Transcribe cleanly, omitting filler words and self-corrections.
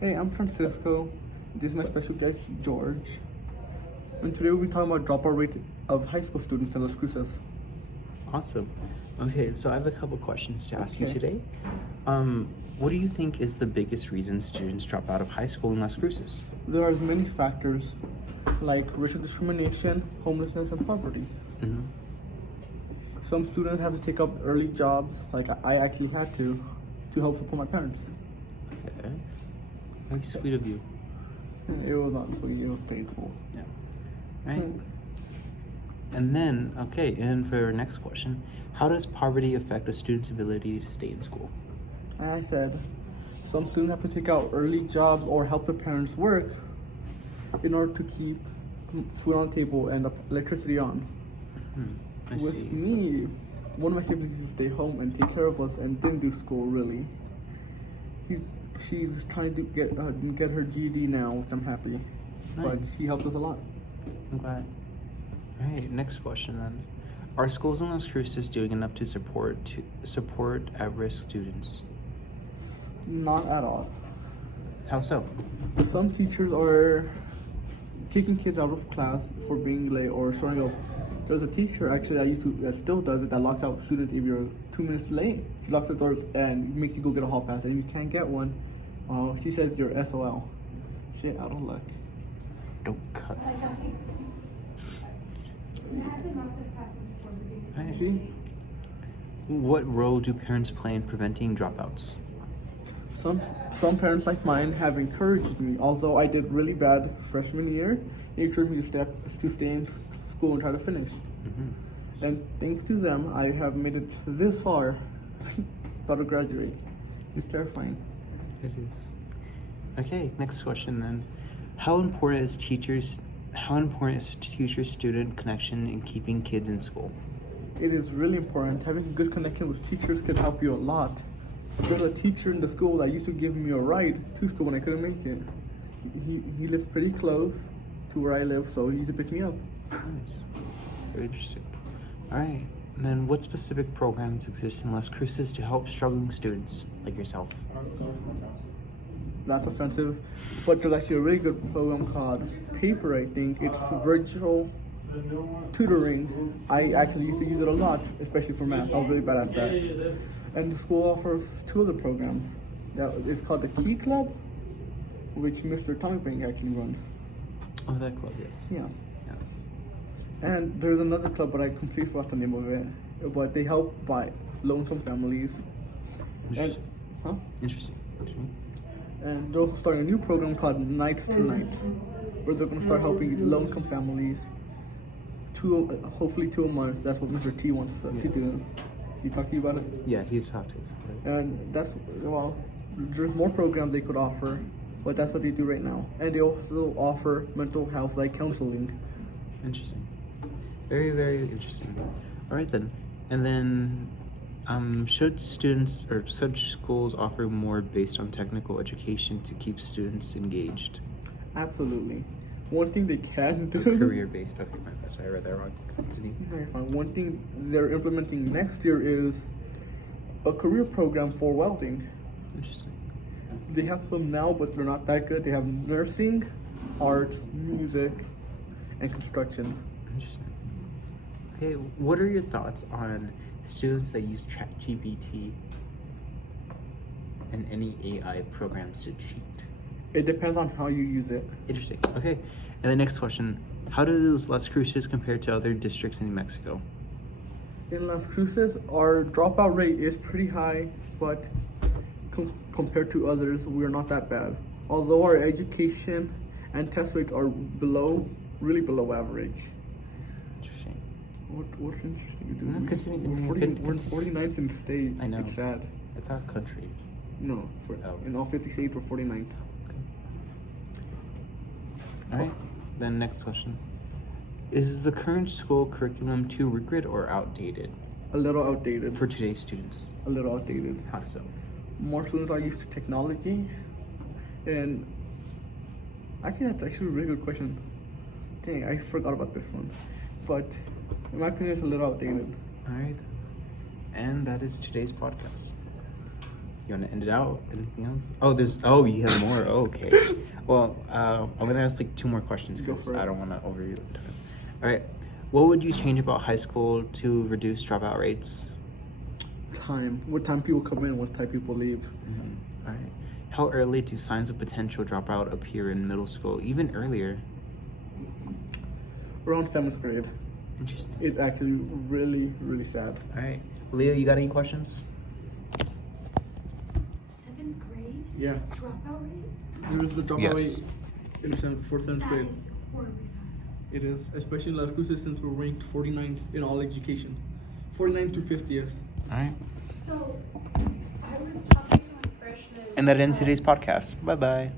Hey, I'm Francisco. This is my special guest, George. And today we'll be talking about dropout rate of high school students in Las Cruces. Awesome. Okay, so I have a couple questions to ask you Okay. today. What do you think is the biggest reason students drop out of high school in Las Cruces? There are many factors like racial discrimination, homelessness, and poverty. Mm-hmm. Some students have to take up early jobs, like I actually had to help support my parents. Okay. Very sweet of you. It was not sweet, it was painful. Yeah. Right. And then, and for our next question, how does poverty affect a student's ability to stay in school? And I said, some students have to take out early jobs or help their parents work in order to keep food on the table and electricity on. Mm-hmm. I With see. me, one of my siblings used to stay home and take care of us and didn't do school really. She's trying to get her GED now, which I'm happy. But Nice. she helped us a lot. I'm glad. All right, next question then. Are schools in Las Cruces doing enough to support at-risk students? Not at all. How so? Some teachers are kicking kids out of class for being late or showing up. There's a teacher actually that still does it, that locks out students if you're 2 minutes late. She locks the doors and makes you go get a hall pass, and if you can't get one, she says you're SOL. Shit, out of luck. Don't cuss. Right. See? What role do parents play in preventing dropouts? Some parents like mine have encouraged me. Although I did really bad freshman year, they encouraged me to stay in school and try to finish. Mm-hmm. And thanks to them, I have made it this far. About to graduate. It's terrifying. It is. Okay, next question then. How important is teacher-student connection in keeping kids in school? It is really important. Having a good connection with teachers can help you a lot. There's a teacher in the school that used to give me a ride to school when I couldn't make it. He lives pretty close to where I live, so he used to pick me up. Nice. Very interesting. All right. And then what specific programs exist in Las Cruces to help struggling students like yourself? That's offensive, but there's actually a really good program called Paper, I think. It's virtual tutoring. I actually used to use it a lot, especially for math. I was really bad at that. And the school offers two other programs. It's called the Key Club, which Mr. Tommy Bank actually runs. Oh, that club, yes. Yeah. Yeah. And there's another club, but I completely forgot the name of it. But they help by low-income families. Interesting. And, Interesting. and they're also starting a new program called Nights to Nights, where they're going to start helping low-income families. Hopefully 2 a month. That's what Mr. T wants to do. He talked to you about it? Yeah, he talked to us. And there's more programs they could offer, but that's what they do right now. And they also offer mental health, like counseling. Interesting. Very, very interesting. All right then. And then, should students or such schools offer more based on technical education to keep students engaged? Absolutely. One thing they can do. Career-based. Okay, my bad. Sorry, I read that wrong. Continue. No, you're fine. One thing they're implementing next year is a career program for welding. Interesting. They have some now, but they're not that good. They have nursing, arts, music, and construction. Interesting. Okay, what are your thoughts on students that use ChatGPT and any AI programs to cheat? It depends on how you use it. Interesting. Okay, and the next question: how does Las Cruces compare to other districts in New Mexico? In Las Cruces, our dropout rate is pretty high, but compared to others, we're not that bad. Although our education and test rates are really below average. Interesting. What's interesting to do? No, continue. We're 49th in state. I know. It's sad. I thought country. No, in all 50 states, we're 49th. All right. Then next question: is the current school curriculum too rigid or outdated A little outdated. for today's students? A little outdated. How so? More students are used to technology, and actually, that's actually a really good question. Dang, I forgot about this one. But in my opinion, it's a little outdated. All right. And that is today's podcast. You want to end it out? Anything else? You have more. Oh, okay. Well, I'm gonna ask like 2 more questions Go because for it. I don't want to overuse the time. All right. What would you change about high school to reduce dropout rates? Time. What time people come in, what time people leave. All right. How early do signs of potential dropout appear in middle school? Even earlier. Around 7th grade. Interesting. It's actually really, really sad. All right. Leah, you got any questions? 7th grade? Yeah. Dropout rate? There was the dropout Yes. rate in the 7th That grade. is horribly sad. It is, especially in the school systems were ranked 49th in all education, 49th to 50th. All right. So, I was talking to my freshman. And that ends today's podcast. Bye bye.